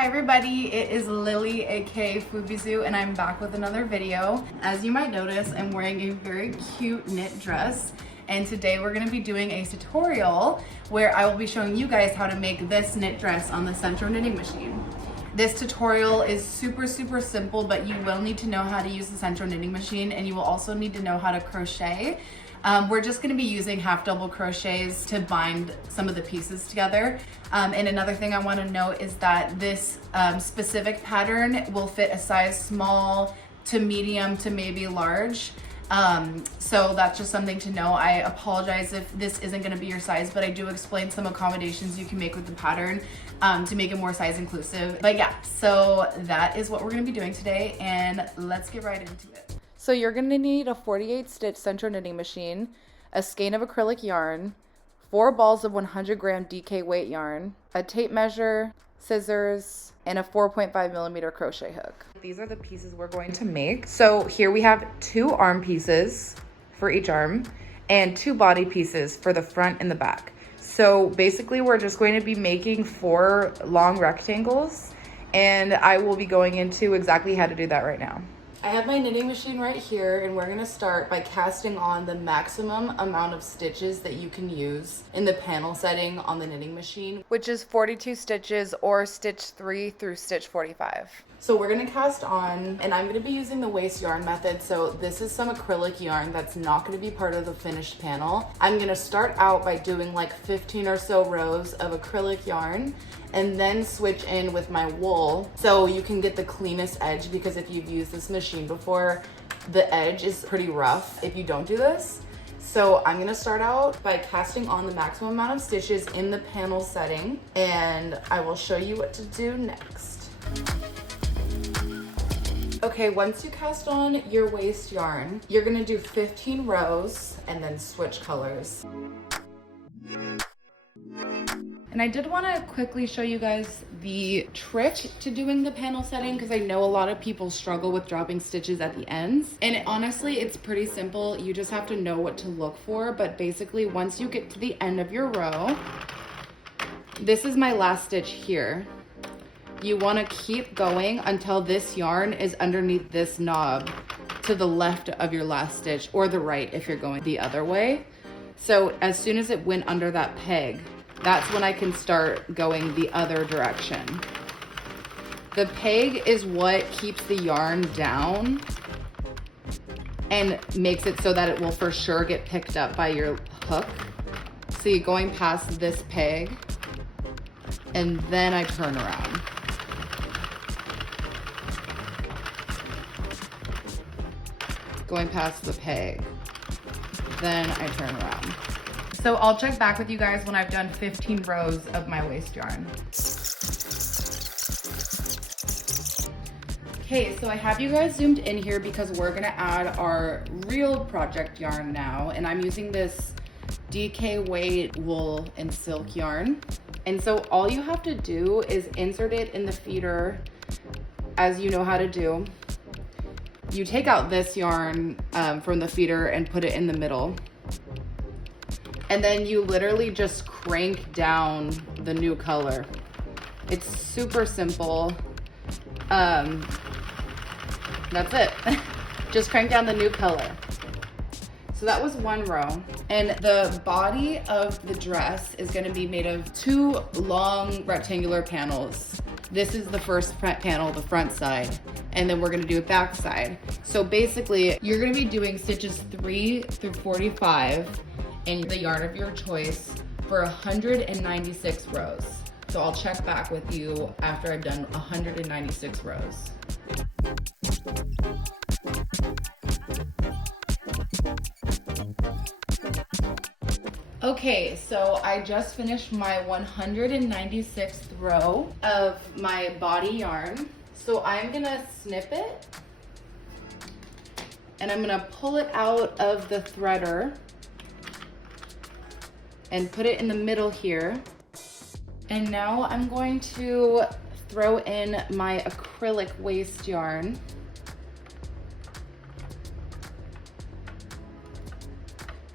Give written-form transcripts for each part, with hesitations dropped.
Hi everybody, it is Lily aka Fubizu and I'm back with another video. As you might notice, I'm wearing a very cute knit dress and today we're going to be doing a tutorial where I will be showing you guys how to make this knit dress on the Sentro knitting machine. This tutorial is super simple, but you will need to know how to use the Sentro knitting machine and you will also need to know how to crochet. We're just going to be using half double crochets to bind some of the pieces together. And another thing I want to note is that this specific pattern will fit a size small to medium to maybe large. So that's just something to know. I apologize if this isn't going to be your size, but I do explain some accommodations you can make with the pattern to make it more size inclusive. But yeah, so that is what we're going to be doing today, and let's get right into it. So you're going to need a 48 stitch Sentro knitting machine, a skein of acrylic yarn, 4 balls of 100 gram DK weight yarn, a tape measure, scissors, and a 4.5 millimeter crochet hook. These are the pieces we're going to make. So here we have 2 arm pieces for each arm and 2 body pieces for the front and the back. So basically we're just going to be making 4 long rectangles, and I will be going into exactly how to do that right now. I have my knitting machine right here, and we're gonna start by casting on the maximum amount of stitches that you can use in the panel setting on the knitting machine, which is 42 stitches or stitch 3 through stitch 45. So we're gonna cast on, and I'm gonna be using the waste yarn method. So this is some acrylic yarn that's not gonna be part of the finished panel. I'm gonna start out by doing like 15 or so rows of acrylic yarn and then switch in with my wool so you can get the cleanest edge, because if you've used this machine before, the edge is pretty rough if you don't do this. So I'm gonna start out by casting on the maximum amount of stitches in the panel setting, and I will show you what to do next. Okay, once you cast on your waste yarn, you're gonna do 15 rows and then switch colors. And I did want to quickly show you guys the trick to doing the panel setting, because I know a lot of people struggle with dropping stitches at the ends. And honestly, it's pretty simple. You just have to know what to look for. But basically, once you get to the end of your row, this is my last stitch here. You want to keep going until this yarn is underneath this knob to the left of your last stitch, or the right if you're going the other way. So as soon as it went under that peg, that's when I can start going the other direction. The peg is what keeps the yarn down and makes it so that it will for sure get picked up by your hook. So you're going past this peg, and then I turn around. Going past the peg, then I turn around. So I'll check back with you guys when I've done 15 rows of my waste yarn. Okay, so I have you guys zoomed in here because we're gonna add our real project yarn now, and I'm using this DK weight wool and silk yarn. And so all you have to do is insert it in the feeder as you know how to do. You take out this yarn from the feeder and put it in the middle. And then you literally just crank down the new color. It's super simple. That's it. Just crank down the new color. So that was 1 row. And the body of the dress is gonna be made of 2 long rectangular panels. This is the first panel, the front side, and then we're gonna do a back side. So basically, you're gonna be doing stitches 3 through 45 in the yarn of your choice for 196 rows. So I'll check back with you after I've done 196 rows. Okay, so I just finished my 196th row of my body yarn. So I'm gonna snip it and I'm gonna pull it out of the threader and put it in the middle here. And now I'm going to throw in my acrylic waste yarn.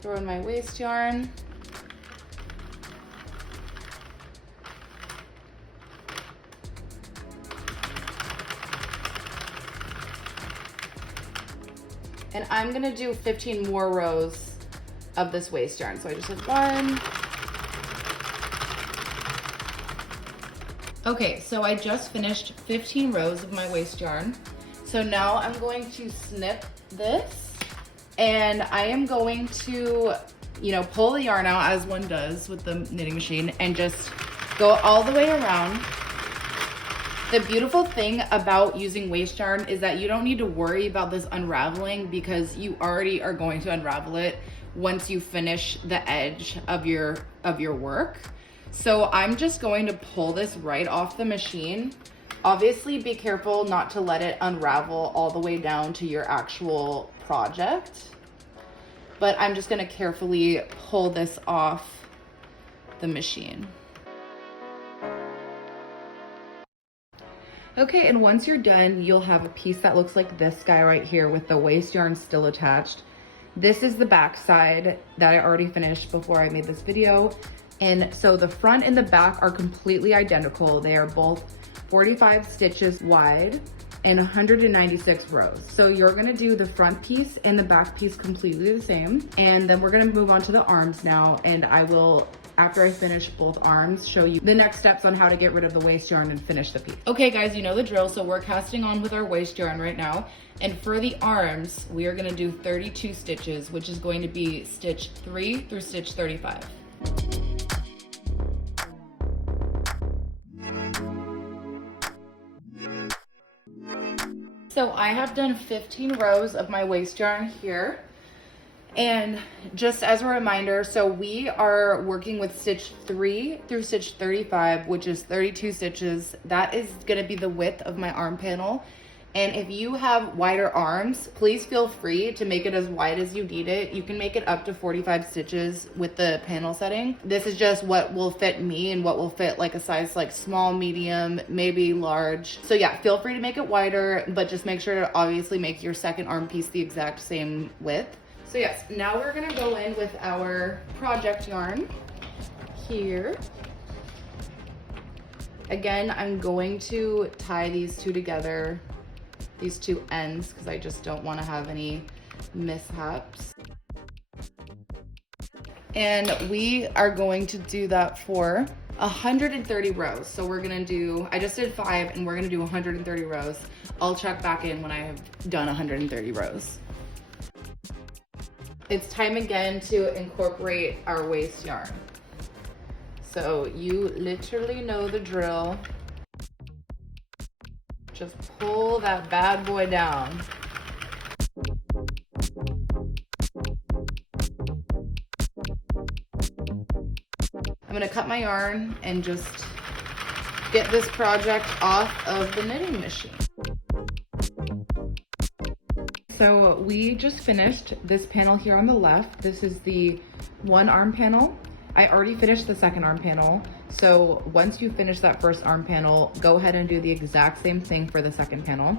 Throw in my waste yarn. And I'm gonna do 15 more rows of this waste yarn. So I just did 1. Okay, so I just finished 15 rows of my waste yarn. So now I'm going to snip this, and I am going to, you know, pull the yarn out as one does with the knitting machine and just go all the way around. The beautiful thing about using waste yarn is that you don't need to worry about this unraveling, because you already are going to unravel it once you finish the edge of your work. So I'm just going to pull this right off the machine. Obviously be careful not to let it unravel all the way down to your actual project, but I'm just gonna carefully pull this off the machine. Okay, and once you're done, you'll have a piece that looks like this guy right here with the waste yarn still attached. This is the back side that I already finished before I made this video. And so the front and the back are completely identical. They are both 45 stitches wide and 196 rows. So you're gonna do the front piece and the back piece completely the same. And then we're gonna move on to the arms now, and I will, after I finish both arms, show you the next steps on how to get rid of the waste yarn and finish the piece. Okay guys, you know the drill. So we're casting on with our waste yarn right now. And for the arms, we are gonna do 32 stitches, which is going to be stitch 3 through stitch 35. So I have done 15 rows of my waste yarn here. And just as a reminder, so we are working with stitch 3 through stitch 35, which is 32 stitches. That is gonna be the width of my arm panel. And if you have wider arms, please feel free to make it as wide as you need it. You can make it up to 45 stitches with the panel setting. This is just what will fit me and what will fit like a size like small, medium, maybe large. So yeah, feel free to make it wider, but just make sure to obviously make your second arm piece the exact same width. So yes, now we're gonna go in with our project yarn here. Again, I'm going to tie these two together, these two ends, because I just don't want to have any mishaps. And we are going to do that for 130 rows. So we're gonna do, I just did 5 and we're gonna do 130 rows. I'll check back in when I have done 130 rows. It's time again to incorporate our waste yarn. So you literally know the drill. Just pull that bad boy down. I'm gonna cut my yarn and just get this project off of the knitting machine. So we just finished this panel here on the left. This is the one arm panel. I already finished the second arm panel. So once you finish that first arm panel, go ahead and do the exact same thing for the second panel.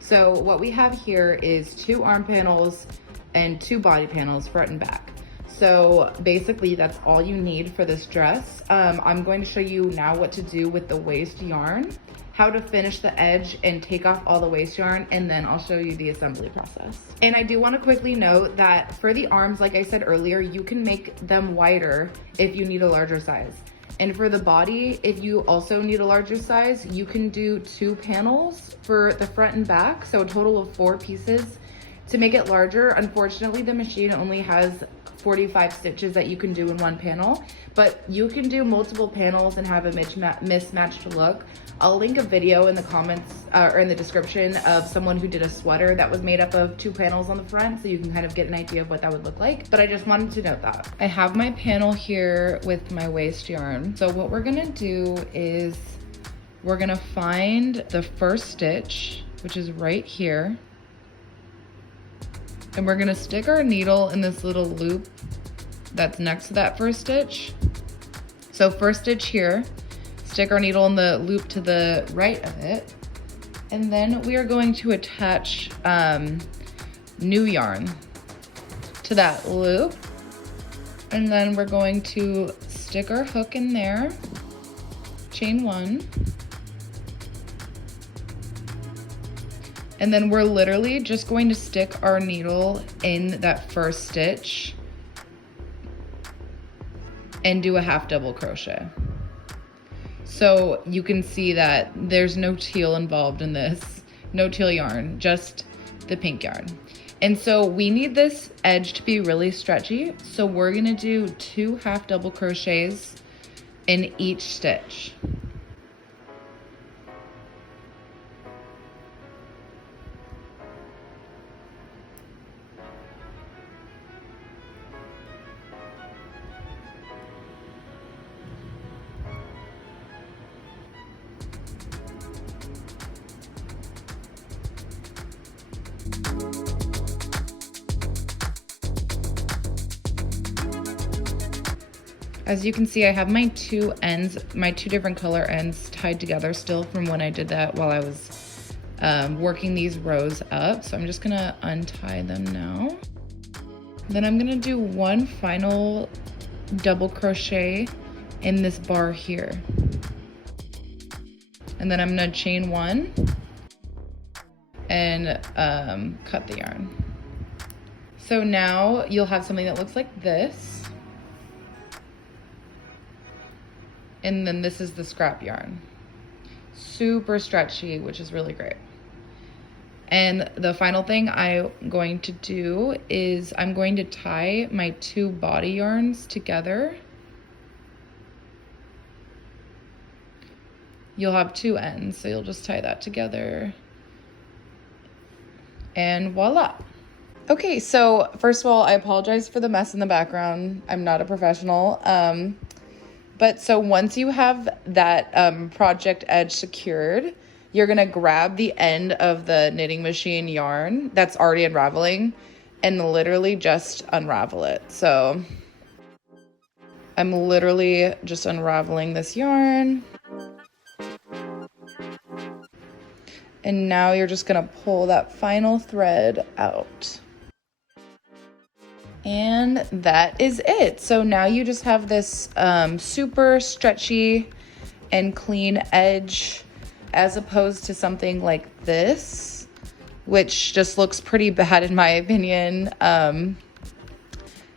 So what we have here is 2 arm panels and 2 body panels, front and back. So basically that's all you need for this dress. I'm going to show you now what to do with the waste yarn, how to finish the edge and take off all the waste yarn, and then I'll show you the assembly process. And I do want to quickly note that for the arms, like I said earlier, you can make them wider if you need a larger size. And for the body, if you also need a larger size, you can do 2 panels for the front and back, so a total of 4 pieces. To make it larger, unfortunately, the machine only has 45 stitches that you can do in one panel, but you can do multiple panels and have a mismatched look. I'll link a video in the comments or in the description of someone who did a sweater that was made up of 2 panels on the front, so you can kind of get an idea of what that would look like. But I just wanted to note that. I have my panel here with my waste yarn. So what we're gonna do is we're gonna find the first stitch, which is right here. And we're gonna stick our needle in this little loop that's next to that first stitch. So first stitch here, stick our needle in the loop to the right of it. And then we are going to attach new yarn to that loop. And then we're going to stick our hook in there, chain 1. And then we're literally just going to stick our needle in that first stitch and do a half double crochet. So you can see that there's no teal involved in this, no teal yarn, just the pink yarn. And so we need this edge to be really stretchy. So we're gonna do 2 half double crochets in each stitch. As you can see, I have my 2 ends, my 2 different color ends tied together still from when I did that while I was working these rows up. So I'm just gonna untie them now. Then I'm gonna do 1 final double crochet in this bar here. And then I'm gonna chain 1 and cut the yarn. So now you'll have something that looks like this. And then this is the scrap yarn. Super stretchy, which is really great. And the final thing I'm going to do is I'm going to tie my 2 body yarns together. You'll have 2 ends, so you'll just tie that together. And voila. Okay, so first of all, I apologize for the mess in the background. I'm not a professional. But so once you have that project edge secured, you're gonna grab the end of the knitting machine yarn that's already unraveling and literally just unravel it. So I'm literally just unraveling this yarn. And now you're just gonna pull that final thread out. And that is it. So now you just have this super stretchy and clean edge as opposed to something like this, which just looks pretty bad in my opinion.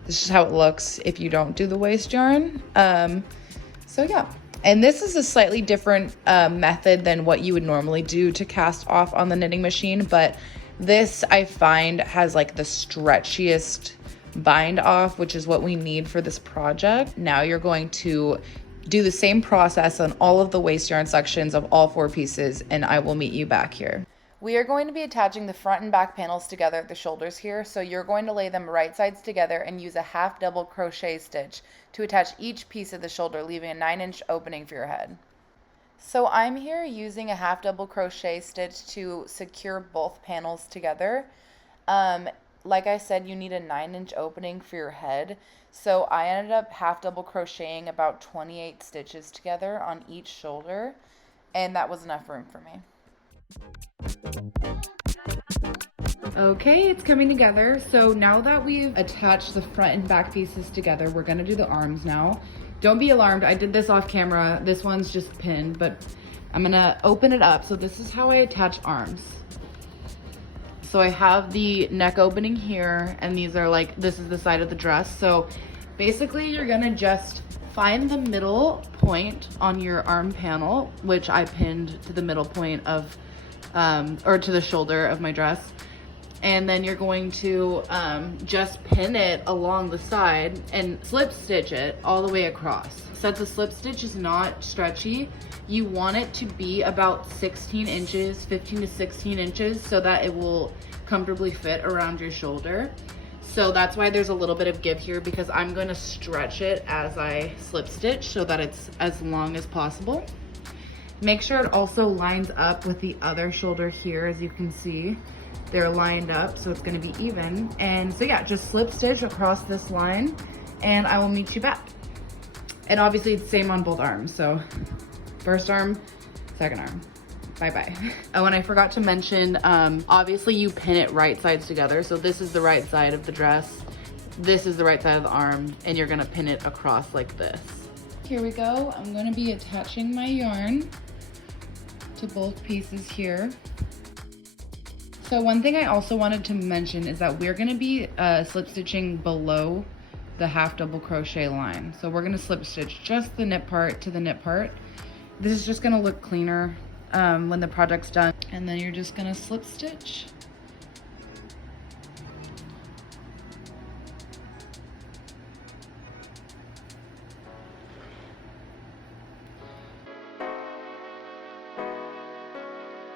This is how it looks if you don't do the waste yarn. So yeah. And this is a slightly different method than what you would normally do to cast off on the knitting machine, but this I find has like the stretchiest bind off, which is what we need for this project. Now you're going to do the same process on all of the waste yarn sections of all 4 pieces, and I will meet you back here. We are going to be attaching the front and back panels together at the shoulders here, so you're going to lay them right sides together and use a half double crochet stitch to attach each piece of the shoulder, leaving a 9-inch opening for your head. So I'm here using a half double crochet stitch to secure both panels together. Like I said, you need a 9-inch opening for your head. So I ended up half double crocheting about 28 stitches together on each shoulder, and that was enough room for me. Okay, it's coming together. So now that we've attached the front and back pieces together, we're gonna do the arms now. Don't be alarmed, I did this off camera. This one's just pinned, but I'm gonna open it up. So this is how I attach arms. So I have the neck opening here, and these are like, this is the side of the dress. So basically you're gonna just find the middle point on your arm panel, which I pinned to the middle point of, or to the shoulder of my dress. And then you're going to just pin it along the side and slip stitch it all the way across. Since the slip stitch is not stretchy, you want it to be about 16 inches, 15 to 16 inches, so that it will comfortably fit around your shoulder. So that's why there's a little bit of give here, because I'm going to stretch it as I slip stitch so that it's as long as possible. Make sure it also lines up with the other shoulder here. As you can see, they're lined up, so it's going to be even. And so yeah, just slip stitch across this line and I will meet you back. And obviously it's the same on both arms. So first arm, second arm. Bye-bye. Oh, and I forgot to mention, obviously you pin it right sides together. So this is the right side of the dress. This is the right side of the arm, and you're gonna pin it across like this. Here we go. I'm gonna be attaching my yarn to both pieces here. So one thing I also wanted to mention is that we're gonna be slip stitching below the half double crochet line. So we're gonna slip stitch just the knit part to the knit part. This is just gonna look cleaner when the project's done. And then you're just gonna slip stitch.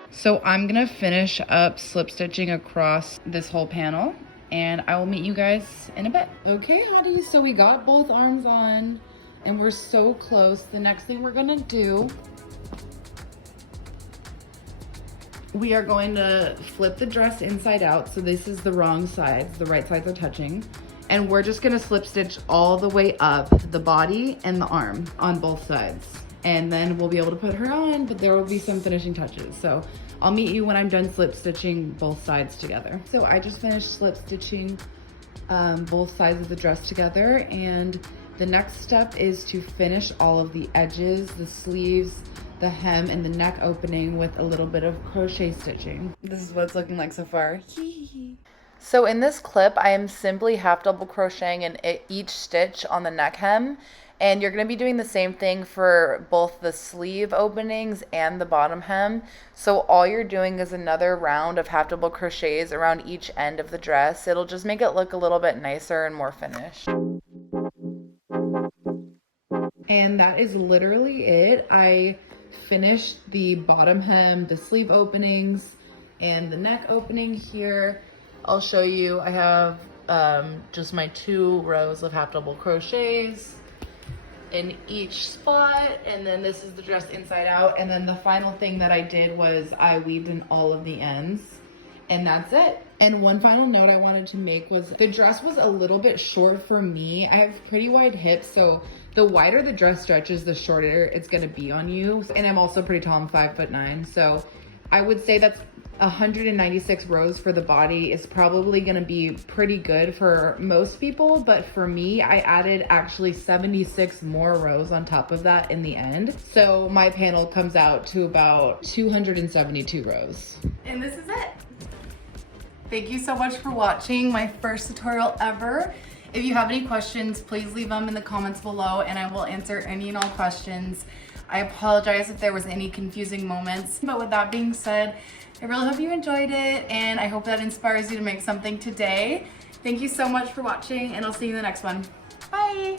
So I'm gonna finish up slip stitching across this whole panel and I will meet you guys in a bit. Okay, hotties, so we got both arms on and we're so close. The next thing we're gonna do, we are going to flip the dress inside out. So this is the wrong sides, the right sides are touching. And we're just gonna slip stitch all the way up the body and the arm on both sides. And then we'll be able to put her on, but there will be some finishing touches. So I'll meet you when I'm done slip stitching both sides together. So I just finished slip stitching both sides of the dress together, and the next step is to finish all of the edges, the sleeves, the hem, and the neck opening with a little bit of crochet stitching. This is what it's looking like so far. So in this clip, I am simply half double crocheting in each stitch on the neck hem. And you're going to be doing the same thing for both the sleeve openings and the bottom hem. So all you're doing is another round of half double crochets around each end of the dress. It'll just make it look a little bit nicer and more finished. And that is literally it. I finished the bottom hem, the sleeve openings, and the neck opening here. I'll show you. I have just my 2 rows of half double crochets in each spot, and then this is the dress inside out, and then the final thing that I did was I weaved in all of the ends, and that's it. And one final note I wanted to make was the dress was a little bit short for me. I have pretty wide hips, so the wider the dress stretches, the shorter it's gonna be on you. And I'm also pretty tall, I'm 5'9", so I would say that's 196 rows for the body is probably gonna be pretty good for most people, but for me, I added actually 76 more rows on top of that in the end. So my panel comes out to about 272 rows. And this is it. Thank you so much for watching my first tutorial ever. If you have any questions, please leave them in the comments below and I will answer any and all questions. I apologize if there was any confusing moments, but with that being said, I really hope you enjoyed it and I hope that inspires you to make something today. Thank you so much for watching and I'll see you in the next one. Bye!